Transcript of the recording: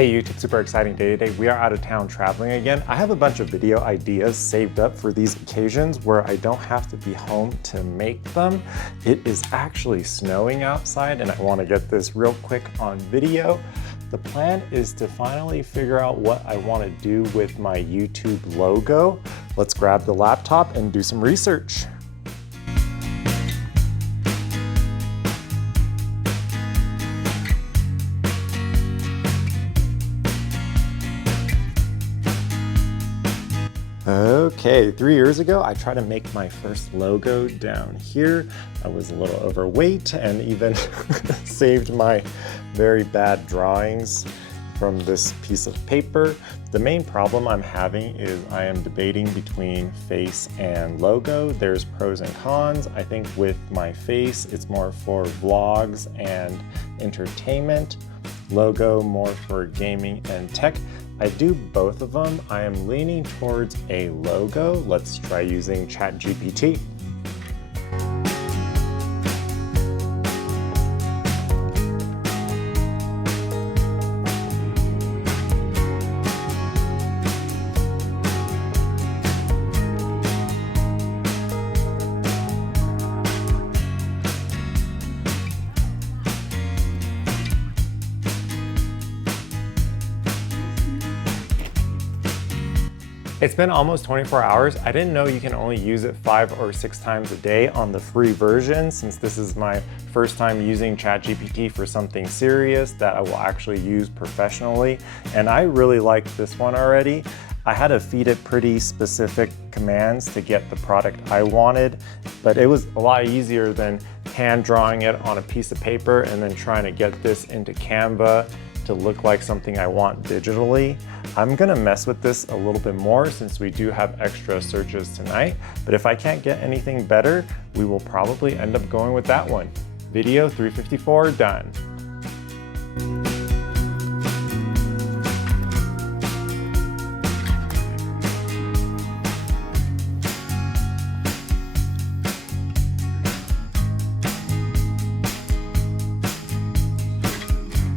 Hey YouTube, super exciting day today. We are out of town traveling again. I have a bunch of video ideas saved up for these occasions where I don't have to be home to make them. It is actually snowing outside and I want to get this real quick on video. The plan is to finally figure out what I want to do with my YouTube logo. Let's grab the laptop and do some research. Okay, 3 years ago, I tried to make my first logo down here. I was a little overweight and even saved my very bad drawings from this piece of paper. The main problem I'm having is I am debating between face and logo. There's pros and cons. I think with my face, it's more for vlogs and entertainment. Logo more for gaming and tech. I do both of them. I am leaning towards a logo. Let's try using ChatGPT. It's been almost 24 hours. I didn't know you can only use it 5 or 6 times a day on the free version, since this is my first time using ChatGPT for something serious that I will actually use professionally. And I really like this one already. I had to feed it pretty specific commands to get the product I wanted, but it was a lot easier than hand drawing it on a piece of paper and then trying to get this into Canva to look like something I want digitally. I'm gonna mess with this a little bit more since we do have extra searches tonight, but if I can't get anything better, we will probably end up going with that one. Video 354 done.